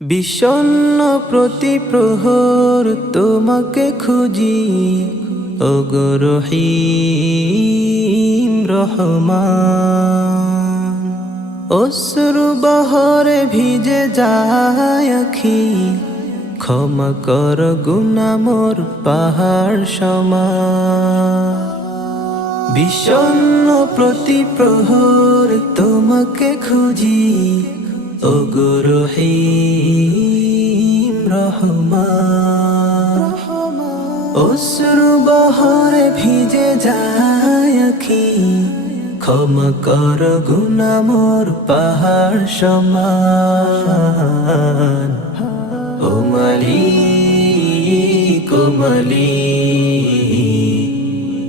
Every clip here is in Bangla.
বিষণ্ণ প্রতি প্রহর তোমাকে খুঁজি অগরহিম রহমান। অশ্রু বহরে ভিজে যায় আখি, ক্ষমা কর গুনামোর পাহাড় সমান। বিষণ্ণ প্রতি প্রহর তোমাকে খুঁজি ও গুরুহিম রহমান। অশ্রু বহরে ভিজে যায় আখি। ক্ষমা কর গুনামোর পাহাড় সমান। ও মালিক, ও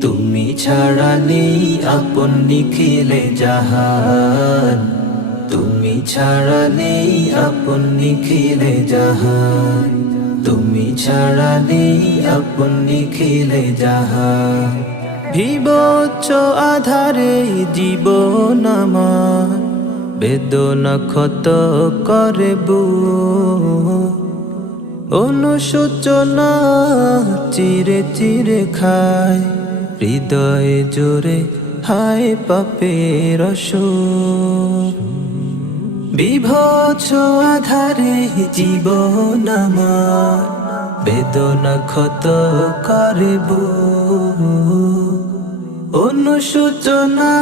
তুমি ছাড়া নেই আপন নিখিলে জাহান। তুমি ছাড়া নেই আপন নিখিলে জাহান। তুমি ছাড়া নেই আপন নিখিলে জাহান। ভিবচ্চ আধারে জীবন আমার, বেদনা ক্ষত করে বু অনুশোচনা চিরে চিরে খায়, হৃদয়ে জোরে হায় পাপের অসুর। বিভৎস আধারে জীবন আমার, বেদনা ক্ষত করে অনুশোচনা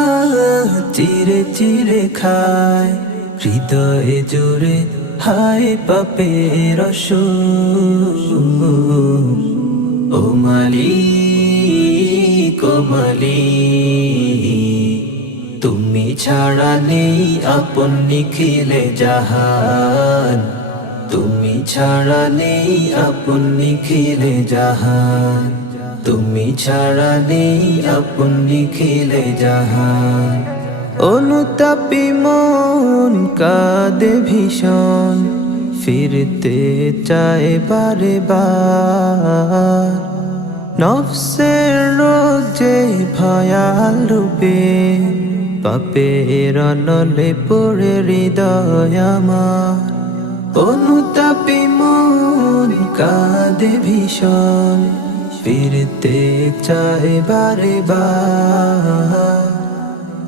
চিরে চিরে খায়, হৃদয়ে জোরে হায় পাপের অসুর ও মালিক, ও তুমি ছাড়া নেই আপন নিখিলে জাহান। তুমি ছাড়া নেই আপন নিখিলে জাহান। তুমি ছাড়া নেই আপন নিখিলে জাহান। অনুতাপী মন কাঁদে ভীষণ, ফিরতে চায় বারে বার। নফসের যে ভয়াল রূপে পাপের অনলে পড়ে হৃদয় আমার। অনুতাপী মন কাঁদে ভীষণ। ফিরতে চায় বারে বার।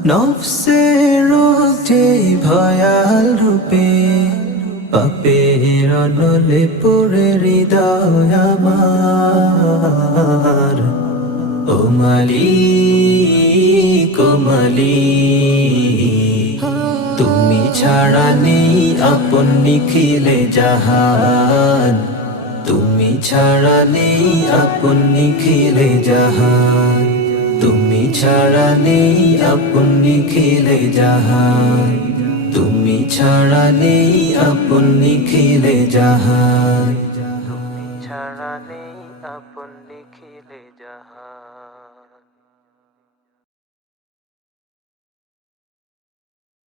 নফসের যে ভয়াল রূপে পাপের অনলে পড়ে হৃদয় ও মালিক ও মালিক তুমি ছাড়া নেই আপন নিখিলে জাহান। তুমি ছাড়া নেই আপন নিখিলে জাহান। তুমি ছাড়া নেই আপন নিখিলে জাহান। তুমি ছাড়া নেই আপন নিখিলে জাহান। ছাড়া নেই আপন নিখিলে জাহান।